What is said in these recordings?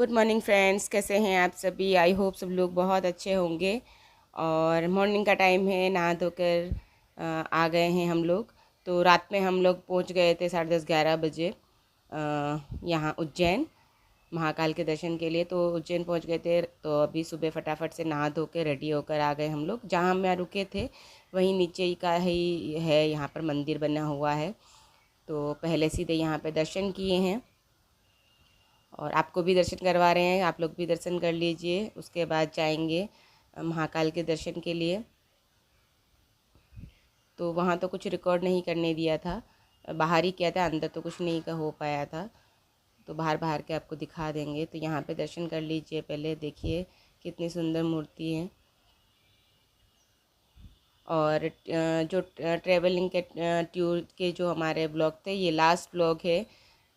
Good morning friends, कैसे हैं आप सभी। आई होप सब लोग बहुत अच्छे होंगे। और मॉर्निंग का टाइम है, नहा धोकर आ गए हैं हम लोग। तो रात में हम लोग पहुंच गए थे 10:30-11 बजे यहाँ उज्जैन महाकाल के दर्शन के लिए। तो उज्जैन पहुंच गए थे, तो अभी सुबह फटाफट से नहा धो के रेडी होकर आ गए हम लोग। जहाँ हम यहाँ रुके थे वहीं नीचे ही का ही है, यहाँ पर मंदिर बना हुआ है। तो पहले सीधे यहाँ पे दर्शन किए हैं और आपको भी दर्शन करवा रहे हैं, आप लोग भी दर्शन कर लीजिए। उसके बाद जाएंगे महाकाल के दर्शन के लिए। तो वहाँ तो कुछ रिकॉर्ड नहीं करने दिया था, बाहर ही किया था, अंदर तो कुछ नहीं का हो पाया था। तो बाहर बाहर के आपको दिखा देंगे। तो यहाँ पे दर्शन कर लीजिए। पहले देखिए कितनी सुंदर मूर्ति है। और जो ट्रैवलिंग के टूर के जो हमारे ब्लॉग थे, ये लास्ट ब्लॉग है।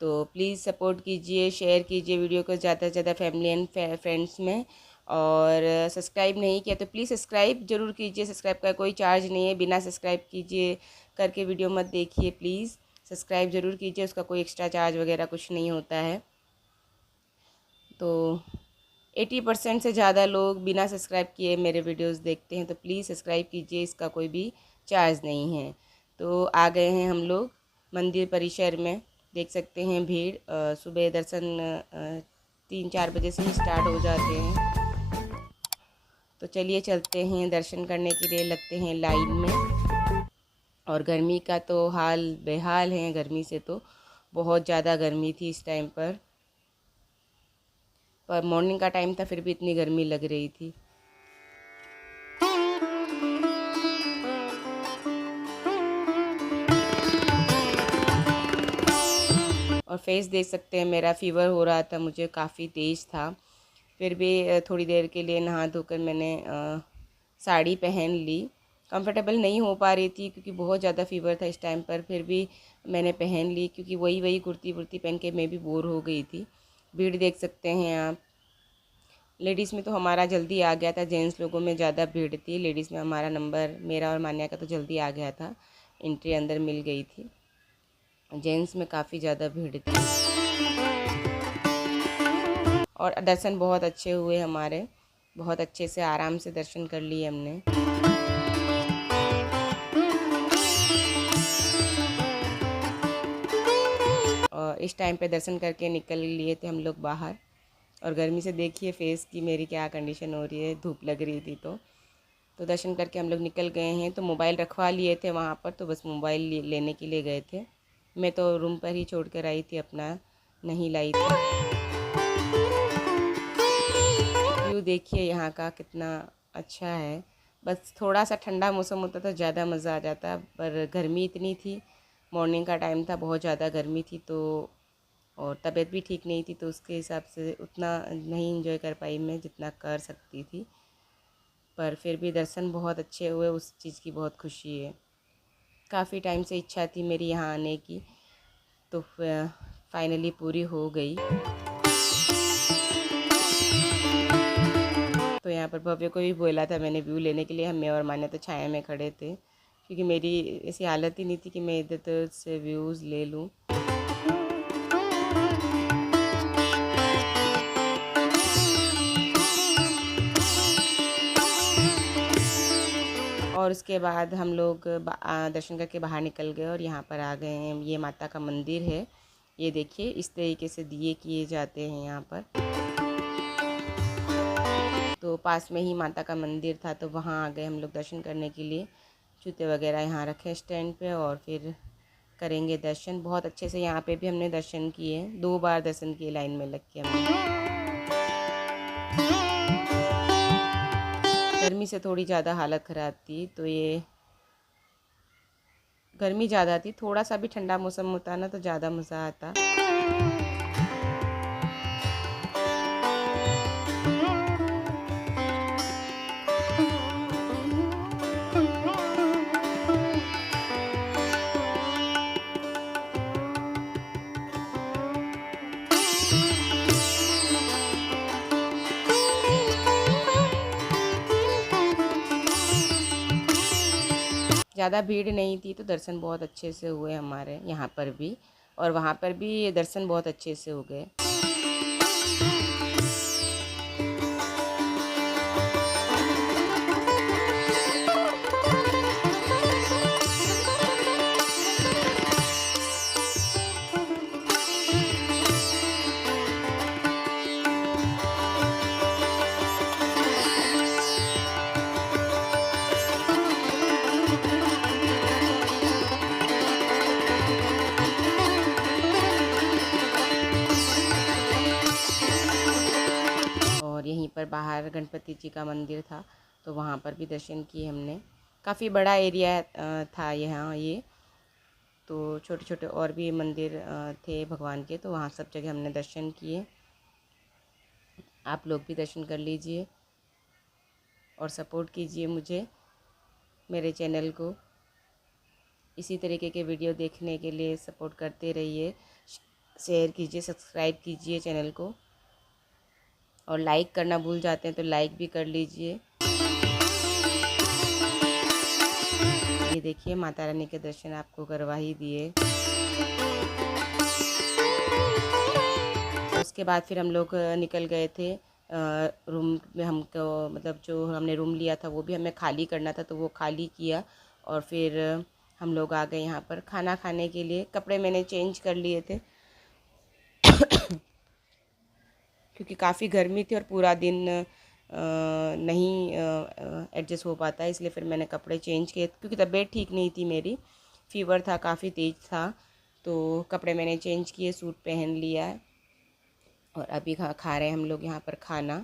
तो प्लीज़ सपोर्ट कीजिए, शेयर कीजिए वीडियो को ज़्यादा से ज़्यादा फैमिली एंड फ्रेंड्स में। और सब्सक्राइब नहीं किया तो प्लीज़ सब्सक्राइब ज़रूर कीजिए। सब्सक्राइब का कोई चार्ज नहीं है, बिना सब्सक्राइब कीजिए करके वीडियो मत देखिए। प्लीज़ सब्सक्राइब ज़रूर कीजिए, उसका कोई एक्स्ट्रा चार्ज वगैरह कुछ नहीं होता है। तो 80% से ज़्यादा लोग बिना सब्सक्राइब किए मेरे वीडियोस देखते हैं। तो प्लीज़ सब्सक्राइब कीजिए, इसका कोई भी चार्ज नहीं है। तो आ गए हैं हम लोग मंदिर परिसर में। देख सकते हैं भीड़। सुबह दर्शन 3-4 बजे से ही स्टार्ट हो जाते हैं। तो चलिए चलते हैं दर्शन करने के लिए, लगते हैं लाइन में। और गर्मी का तो हाल बेहाल है, गर्मी से तो बहुत ज़्यादा गर्मी थी इस टाइम पर मॉर्निंग का टाइम था, फिर भी इतनी गर्मी लग रही थी। और फेस देख सकते हैं, मेरा फ़ीवर हो रहा था, मुझे काफ़ी तेज़ था। फिर भी थोड़ी देर के लिए नहा धोकर मैंने साड़ी पहन ली। कंफर्टेबल नहीं हो पा रही थी क्योंकि बहुत ज़्यादा फ़ीवर था इस टाइम पर, फिर भी मैंने पहन ली क्योंकि वही वही कुर्ती वुर्ती पहन के मैं भी बोर हो गई थी। भीड़ देख सकते हैं आप। लेडीज़ में तो हमारा जल्दी आ गया था, जेंट्स लोगों में ज़्यादा भीड़ थी। लेडीज़ में हमारा नंबर, मेरा और मान्या का तो जल्दी आ गया था, एंट्री अंदर मिल गई थी। जेंट्स में काफ़ी ज़्यादा भीड़ थी। और दर्शन बहुत अच्छे हुए हमारे, बहुत अच्छे से आराम से दर्शन कर लिए हमने। और इस टाइम पे दर्शन करके निकल लिए थे हम लोग बाहर। और गर्मी से देखिए फेस की मेरी क्या कंडीशन हो रही है, धूप लग रही थी। तो दर्शन करके हम लोग निकल गए हैं। तो मोबाइल रखवा लिए थे वहाँ पर, तो बस मोबाइल लेने के लिए गए थे। मैं तो रूम पर ही छोड़ कर आई थी, अपना नहीं लाई थी। व्यू देखिए यहाँ का कितना अच्छा है। बस थोड़ा सा ठंडा मौसम होता तो ज़्यादा मज़ा आ जाता, पर गर्मी इतनी थी, मॉर्निंग का टाइम था, बहुत ज़्यादा गर्मी थी। तो और तबीयत भी ठीक नहीं थी, तो उसके हिसाब से उतना नहीं एंजॉय कर पाई मैं जितना कर सकती थी। पर फिर भी दर्शन बहुत अच्छे हुए, उस चीज़ की बहुत खुशी है। काफ़ी टाइम से इच्छा थी मेरी यहाँ आने की, तो फाइनली पूरी हो गई। तो यहाँ पर भव्य को भी बोला था मैंने व्यू लेने के लिए, हम मैं और मान्या तो छाया में खड़े थे क्योंकि मेरी ऐसी हालत ही नहीं थी कि मैं इधर उधर से व्यूज़ ले लूँ। और उसके बाद हम लोग दर्शन करके बाहर निकल गए और यहाँ पर आ गए हैं। ये माता का मंदिर है, ये देखिए इस तरीके से दिए किए जाते हैं यहाँ पर। तो पास में ही माता का मंदिर था, तो वहाँ आ गए हम लोग दर्शन करने के लिए। जूते वगैरह यहाँ रखे स्टैंड पे और फिर करेंगे दर्शन। बहुत अच्छे से यहाँ पे भी हमने दर्शन किए, 2 बार दर्शन किए लाइन में लग के हमने। गर्मी से थोड़ी ज़्यादा हालत ख़राब थी, तो ये गर्मी ज़्यादा थी, थोड़ा सा भी ठंडा मौसम होता ना तो ज़्यादा मज़ा आता। ज़्यादा भीड़ नहीं थी, तो दर्शन बहुत अच्छे से हुए हमारे यहाँ पर भी, और वहाँ पर भी दर्शन बहुत अच्छे से हो गए। पर बाहर गणपति जी का मंदिर था, तो वहाँ पर भी दर्शन किए हमने। काफ़ी बड़ा एरिया था यहाँ ये, तो छोटे छोटे और भी मंदिर थे भगवान के, तो वहाँ सब जगह हमने दर्शन किए। आप लोग भी दर्शन कर लीजिए और सपोर्ट कीजिए मुझे, मेरे चैनल को। इसी तरीके के वीडियो देखने के लिए सपोर्ट करते रहिए, शेयर कीजिए, सब्सक्राइब कीजिए चैनल को, और लाइक करना भूल जाते हैं तो लाइक भी कर लीजिए। ये देखिए माता रानी के दर्शन आपको करवा ही दिए। उसके बाद फिर हम लोग निकल गए थे रूम में। हमको मतलब जो हमने रूम लिया था वो भी हमें खाली करना था, तो वो खाली किया और फिर हम लोग आ गए यहाँ पर खाना खाने के लिए। कपड़े मैंने चेंज कर लिए थे क्योंकि काफ़ी गर्मी थी और पूरा दिन नहीं एडजस्ट हो पाता, इसलिए फिर मैंने कपड़े चेंज किए क्योंकि तबीयत ठीक नहीं थी मेरी, फ़ीवर था, काफ़ी तेज़ था, तो कपड़े मैंने चेंज किए, सूट पहन लिया और अभी खा रहे हैं हम लोग यहाँ पर खाना।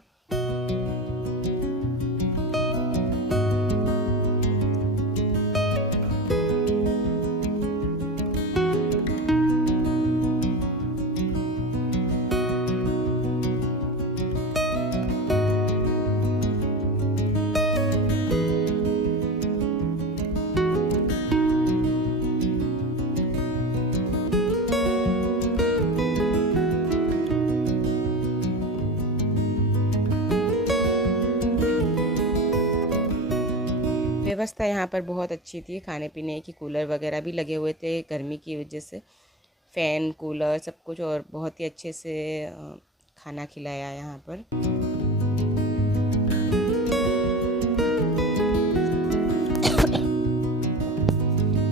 व्यवस्था यहाँ पर बहुत अच्छी थी, खाने पीने की, कूलर वगैरह भी लगे हुए थे गर्मी की वजह से, फ़ैन कूलर सब कुछ, और बहुत ही अच्छे से खाना खिलाया यहाँ पर।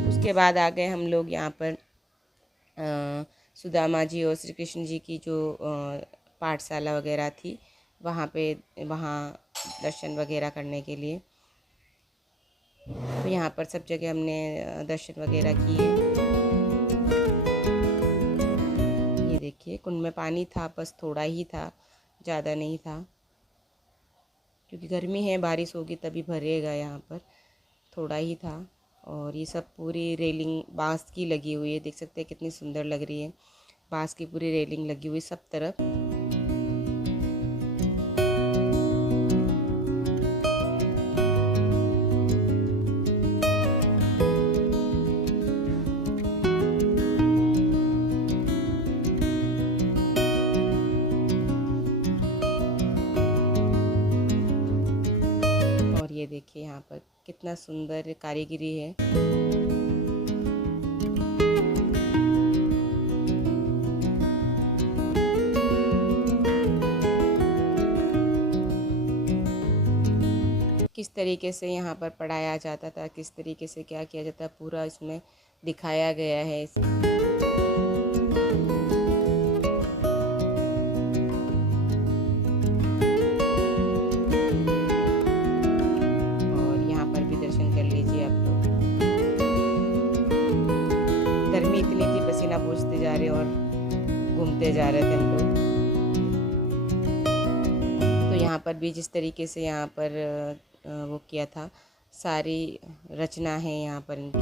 उसके बाद आ गए हम लोग यहाँ पर सुदामा जी और श्री कृष्ण जी की जो पाठशाला वगैरह थी, वहाँ दर्शन वगैरह करने के लिए। तो यहाँ पर सब जगह हमने दर्शन वगैरह किए। ये देखिए कुंड में पानी था, बस थोड़ा ही था, ज़्यादा नहीं था, क्योंकि गर्मी है, बारिश होगी तभी भरेगा, यहाँ पर थोड़ा ही था। और ये सब पूरी रेलिंग बांस की लगी हुई है, देख सकते हैं कितनी सुंदर लग रही है, बांस की पूरी रेलिंग लगी हुई सब तरफ। ये देखिए यहाँ पर कितना सुंदर कारीगरी है। किस तरीके से यहाँ पर पढ़ाया जाता था, किस तरीके से क्या किया जाता, पूरा इसमें दिखाया गया है। गर्मी इतनी थी, पसीना पोंछते जा रहे और घूमते जा रहे थे हम लोग। तो यहाँ पर भी जिस तरीके से यहाँ पर वो किया था, सारी रचना है यहाँ पर इनकी।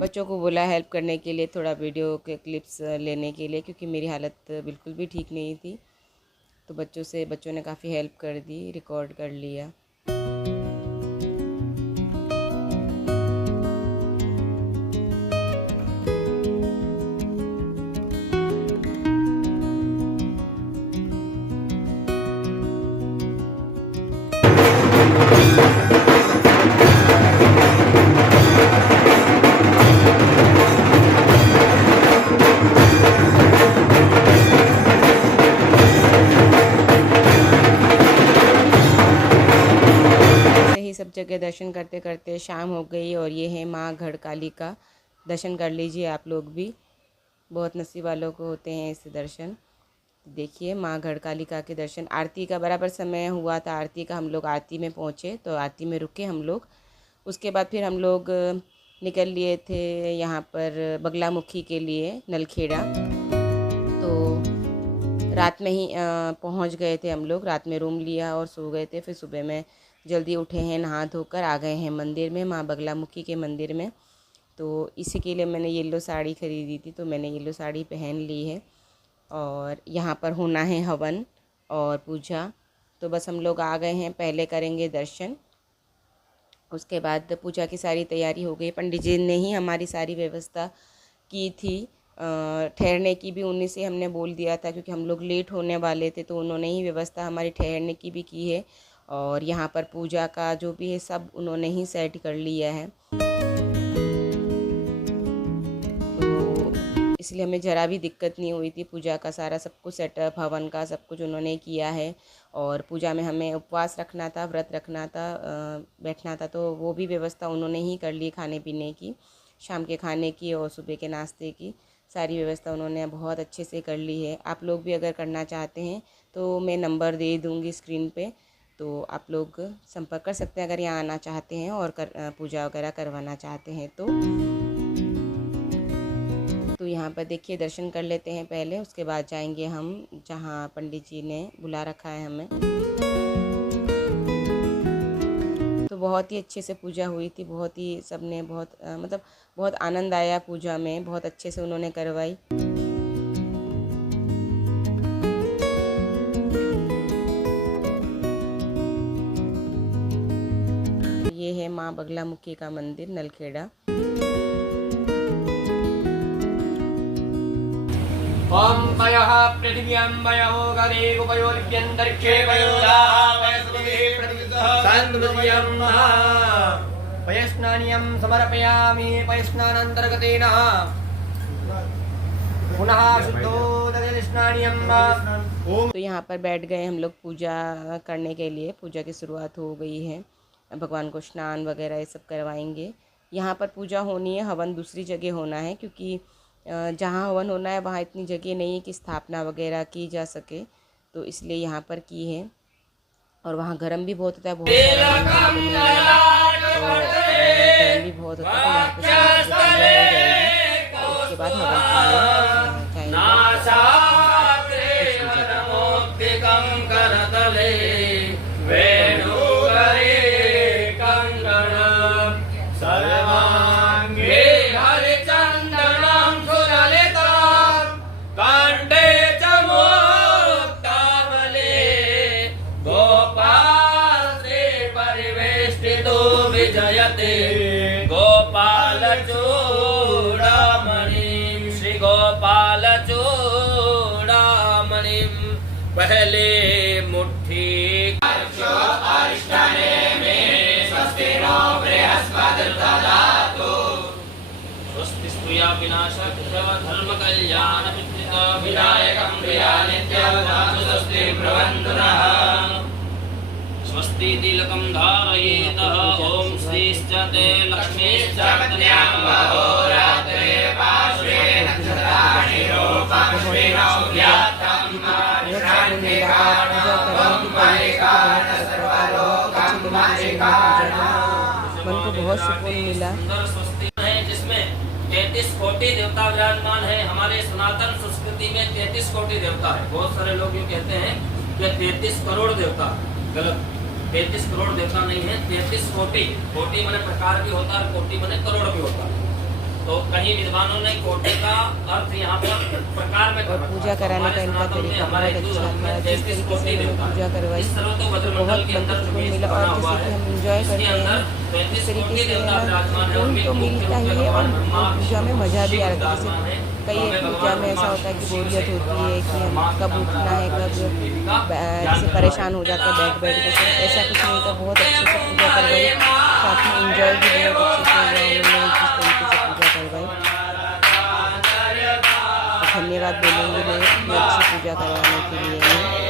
बच्चों को बोला हेल्प करने के लिए, थोड़ा वीडियो के क्लिप्स लेने के लिए, क्योंकि मेरी हालत बिल्कुल भी ठीक नहीं थी, तो बच्चों ने काफ़ी हेल्प कर दी, रिकॉर्ड कर लिया। सब जगह दर्शन करते करते शाम हो गई और ये है माँ घड़काली का। दर्शन कर लीजिए आप लोग भी, बहुत नसीब वालों को होते हैं ऐसे दर्शन। देखिए माँ घड़कालिका के दर्शन। आरती का बराबर समय हुआ था, आरती का हम लोग आरती में पहुँचे, तो आरती में रुके हम लोग। उसके बाद फिर हम लोग निकल लिए थे यहाँ पर बगलामुखी के लिए नलखेड़ा। तो रात में ही पहुँच गए थे हम लोग, रात में रूम लिया और सो गए थे। फिर सुबह में जल्दी उठे हैं, नहा धोकर आ गए हैं मंदिर में, माँ बगलामुखी के मंदिर में। तो इसी के लिए मैंने येलो साड़ी ख़रीदी थी, तो मैंने येलो साड़ी पहन ली है। और यहाँ पर होना है हवन और पूजा। तो बस हम लोग आ गए हैं, पहले करेंगे दर्शन, उसके बाद पूजा की सारी तैयारी हो गई। पंडित जी ने ही हमारी सारी व्यवस्था की थी। ठहरने की भी उन्हीं से हमने बोल दिया था, क्योंकि हम लोग लेट होने वाले थे, तो उन्होंने ही व्यवस्था हमारी ठहरने की भी की है। और यहाँ पर पूजा का जो भी है सब उन्होंने ही सेट कर लिया है, तो इसलिए हमें ज़रा भी दिक्कत नहीं हुई थी। पूजा का सारा सब कुछ सेटअप, हवन का सब कुछ उन्होंने किया है। और पूजा में हमें उपवास रखना था, व्रत रखना था, बैठना था, तो वो भी व्यवस्था उन्होंने ही कर ली, खाने पीने की, शाम के खाने की और सुबह के नाश्ते की सारी व्यवस्था उन्होंने बहुत अच्छे से कर ली है। आप लोग भी अगर करना चाहते हैं तो मैं नंबर दे दूँगी स्क्रीन पे, तो आप लोग संपर्क कर सकते हैं अगर यहाँ आना चाहते हैं और पूजा वगैरह करवाना चाहते हैं तो यहाँ पर देखिए दर्शन कर लेते हैं पहले, उसके बाद जाएंगे हम जहाँ पंडित जी ने बुला रखा है हमें। तो बहुत ही अच्छे से पूजा हुई थी, बहुत ही सबने बहुत मतलब बहुत आनंद आया पूजा में, बहुत अच्छे से उन्होंने करवाई। ये है माँ बगलामुखी का मंदिर नलखेड़ा। ओम पयः पृथिव्यां पयो गरे उपयो लिप्यन्तरिक्षे पयोदाः पयस्पतिः प्रतिष्ठः सान्द्रयं पयस्नानियं समर्पयामि। पयस्नानान्तर्गतेन पुनः शुद्धोदकस्नानियं। तो यहाँ पर बैठ गए हम लोग पूजा करने के लिए। पूजा की शुरुआत हो गई है, भगवान को स्नान वगैरह ये सब करवाएंगे। यहाँ पर पूजा होनी है, हवन दूसरी जगह होना है, क्योंकि जहाँ हवन होना है वहाँ इतनी जगह नहीं है कि स्थापना वगैरह की जा सके, तो इसलिए यहाँ पर की है। और वहाँ गर्म भी बहुत होता है, बहुत सारा गर्म भी बहुत होता है, यहाँ पे पूजा हो जाएगी, उसके बाद हवन जयते गोपाल चूड़ामणिं श्री गोपाल चूड़ामणिं पहले मुट्ठी अरिष्टाने में स्वस्ति नो बृहस्पतिर्दधातु स्वस्ति स्तुया विनाशक धर्म कल्याण विद्युत विनायकं प्रिया नित्यवधातु स्वस्ति भ्रवन्तुनः स्वस्ति तिलकं धारयेतः। ओम श्रीश्च ते लक्ष्मीश्च कन्यां अहोरात्रे पार्श्वे नक्षत्राणि रूपमश्विनौ व्यात्तं शान्तिकारणं परिकारण सर्वलोकं परिकारणं। मन को बहुत सुकून मिला। स्वस्ति है जिसमें 33 कोटि देवता विराजमान है। हमारे सनातन संस्कृति में 33 कोटि देवता है। बहुत सारे लोग ये कहते हैं कि 33 करोड़ देवता, गलत। 33 करोड़ देवता नहीं है, 33 कोटि। कोटि माने प्रकार भी होता है, कोटि माने करोड़ भी होता है। तो कहीं विद्वानों ने कोटि का अर्थ यहाँ पर प्रकार में और पूजा कराने का इनका तरीका बहुत अच्छा था। जिस तरीके से इन्होंने पूजा करवाई बहुत मन को सुकून मिला। और जैसे कि हम इंजॉय करते हैं इस तरीके से सुकून तो मिलता ही है और पूजा में मज़ा भी आता है। जैसे कई पूजा में ऐसा होता है कि बोरियत होती है कि हम कब उठना है, कब जैसे परेशान हो जाता है बैठ बैठ के, ऐसा कुछ नहीं था। बहुत अच्छे से पूजा करवाई, साथ में इंजॉय भी बहुत अच्छे से हुआ। उन्होंने जिस तरीके से पूजा करवाई, धन्यवाद बोलूँगी मैं इतनी अच्छी पूजा करवाने के लिए।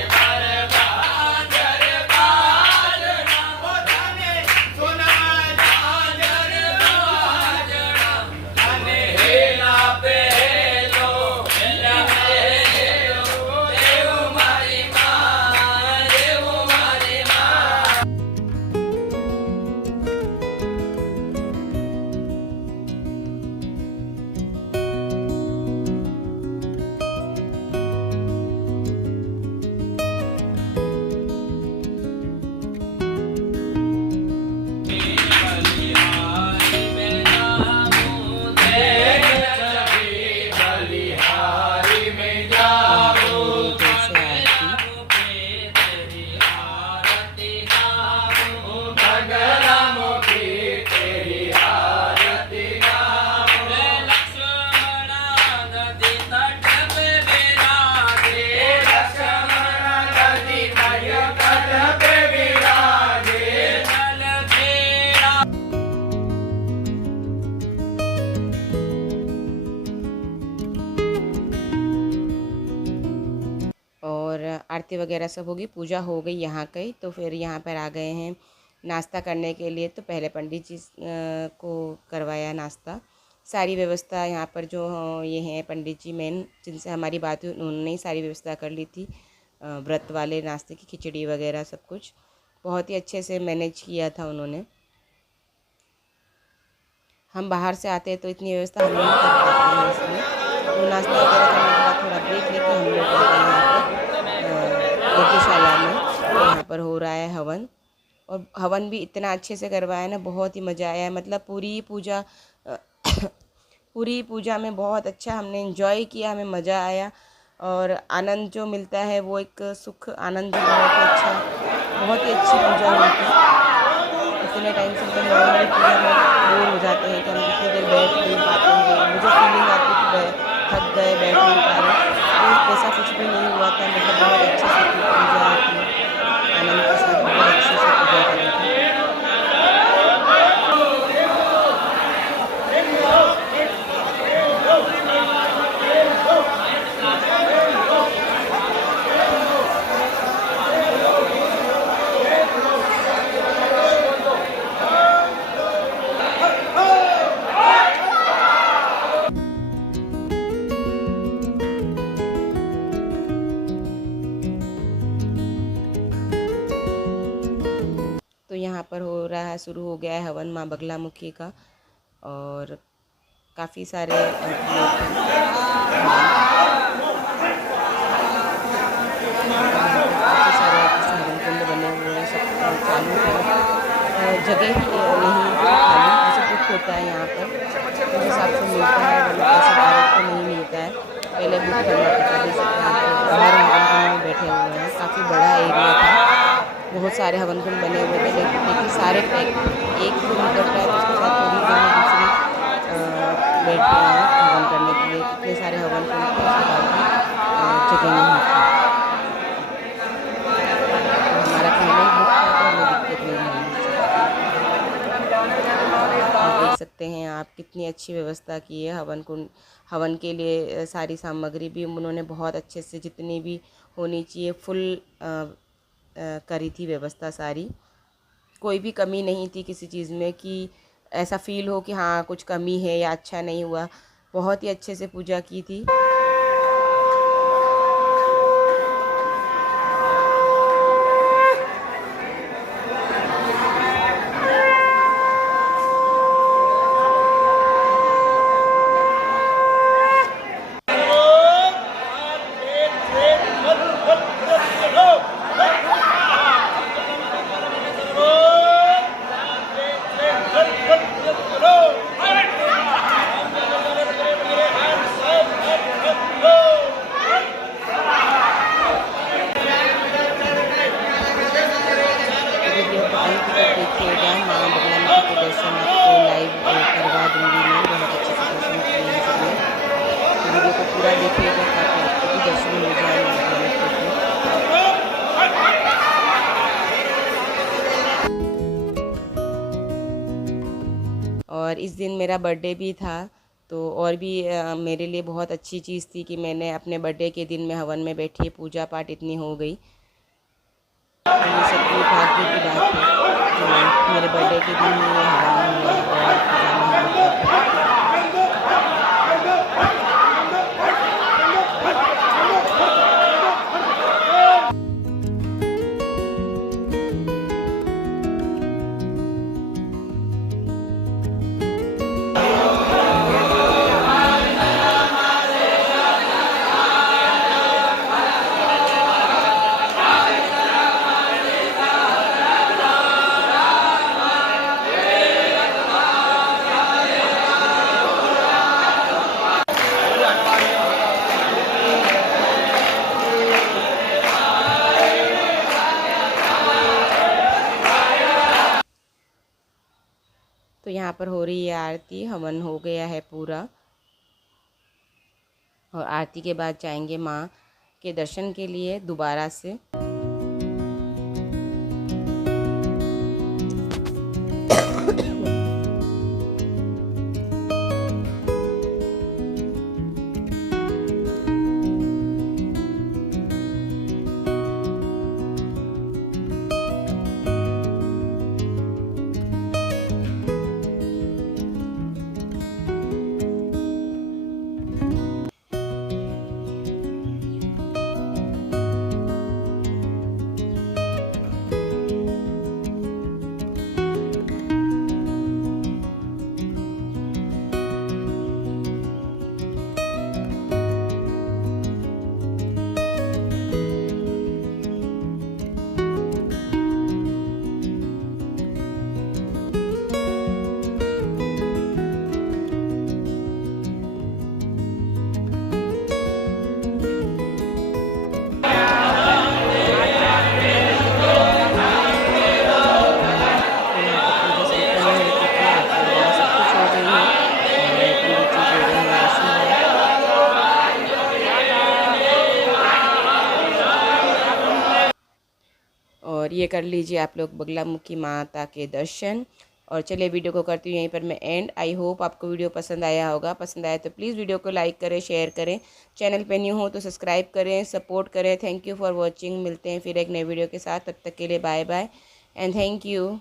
आरती वगैरह सब होगी, पूजा हो गई यहाँ की। तो फिर यहाँ पर आ गए हैं नाश्ता करने के लिए। तो पहले पंडित जी को करवाया नाश्ता। सारी व्यवस्था यहाँ पर जो ये हैं पंडित जी मेन जिनसे हमारी बात हुई, उन्होंने ही सारी व्यवस्था कर ली थी। व्रत वाले नाश्ते की खिचड़ी वगैरह सब कुछ बहुत ही अच्छे से मैनेज किया था उन्होंने। हम बाहर से आते हैं तो इतनी व्यवस्था हम नहीं कर पाते हैं, इसलिए तो नाश्ता वगैरह करने के बाद थोड़ा ब्रेक लेके हम लोग आ गए यहाँ पर यज्ञशाला में। यहाँ पर हो रहा है हवन, और हवन भी इतना अच्छे से करवाया ना, बहुत ही मज़ा आया। मतलब पूरी पूजा में बहुत अच्छा हमने एंजॉय किया, हमें मज़ा आया। और आनंद जो मिलता है वो एक सुख आनंद भी बहुत ही अच्छी पूजा हुई थी। इतने टाइम से तो नॉर्मल पूजा में बोर हो जाते हैं कि हम कितनी देर बैठ नहीं पाते हैं। मुझे फीलिंग आती कि थक गए, बैठ नहीं पा रहे, तो वैसा कुछ भी नहीं हुआ था। मतलब बहुत अच्छे से पूजा आती आनंद के साथ बहुत अच्छे से पूजा करी थी। तो यहाँ पर हो रहा है, शुरू हो गया है हवन माँ बगलामुखी का, और काफ़ी सारे लोग काफ़ी सारे हवन कुंड बने हुए हैं, सब चालू है। जगह ही नहीं खाली, जैसे बुक होता है यहाँ पर उस हिसाब से मिलता है, मतलब ऐसे डायरेक्ट तो नहीं मिलता है, पहले बुक करना पड़ता है। जैसे बाहर हवन कुंड में बैठे हुए हैं, काफ़ी बड़ा एरिया था, बहुत सारे हवन कुंड बने हुए थे, लेकिन सारे पैक। एक तो निकल रहा है तो उसके साथ थोड़ी देर में दूसरी बैठ रहे हैं हवन करने के लिए। इतने सारे हवन कुंड थे, उसके बाद भी जगह नहीं थी। तो हमारा पहले ही बुक था तो हमें दिक्कत नहीं हुई। आप देख सकते हैं आप कितनी अच्छी व्यवस्था की है हवन कुंड। हवन के लिए सारी सामग्री भी उन्होंने बहुत अच्छे से, जितनी भी होनी चाहिए फुल करी थी व्यवस्था सारी। कोई भी कमी नहीं थी किसी चीज़ में कि ऐसा फील हो कि हाँ कुछ कमी है या अच्छा नहीं हुआ। बहुत ही अच्छे से पूजा की थी। देखिएगा माँ बगलामुखी के दर्शन आपको लाइव करवा दूँगी मैं, बहुत अच्छे से दर्शन किए हैं सबने। तो वीडियो को पूरा देखिएगा ताकि आपको भी दर्शन हो जाए माँ बगलामुखी के। और इस दिन मेरा बर्थडे भी था, तो और भी मेरे लिए बहुत अच्छी चीज़ थी कि मैंने अपने बर्थडे के दिन में हवन में बैठी, पूजा पाठ इतनी हो गई। तो ये सबकी भाग्य की बात है कि मेरे बर्थडे के दिन ही हवन हुआ और पूजा में हुआ। तो यहाँ पर हो रही है आरती, हवन हो गया है पूरा, और आरती के बाद जाएंगे माँ के दर्शन के लिए दोबारा से। ये कर लीजिए आप लोग बगलामुखी माता के दर्शन। और चलिए वीडियो को करती हूँ यहीं पर मैं एंड। आई होप आपको वीडियो पसंद आया होगा। पसंद आया तो प्लीज़ वीडियो को लाइक करें, शेयर करें, चैनल पे न्यू हो तो सब्सक्राइब करें, सपोर्ट करें। Thank you for watching. मिलते हैं फिर एक नए वीडियो के साथ, तब तक के लिए bye bye and thank you.